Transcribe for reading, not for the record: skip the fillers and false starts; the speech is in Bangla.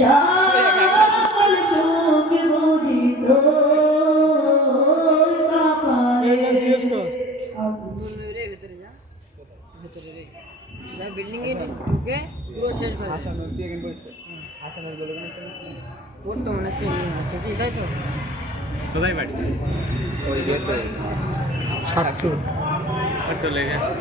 সকল সুখ বুঝি তোর কপালে। বিল্ডিং এ ঢুকে পুরো শেষ করে হাসান তুই এখানে বসছিস হাসানের বলে করতো মনে হচ্ছে কি তাই তো কোথায় বাড়ি? ওই ইয়েতে চলে গেছে।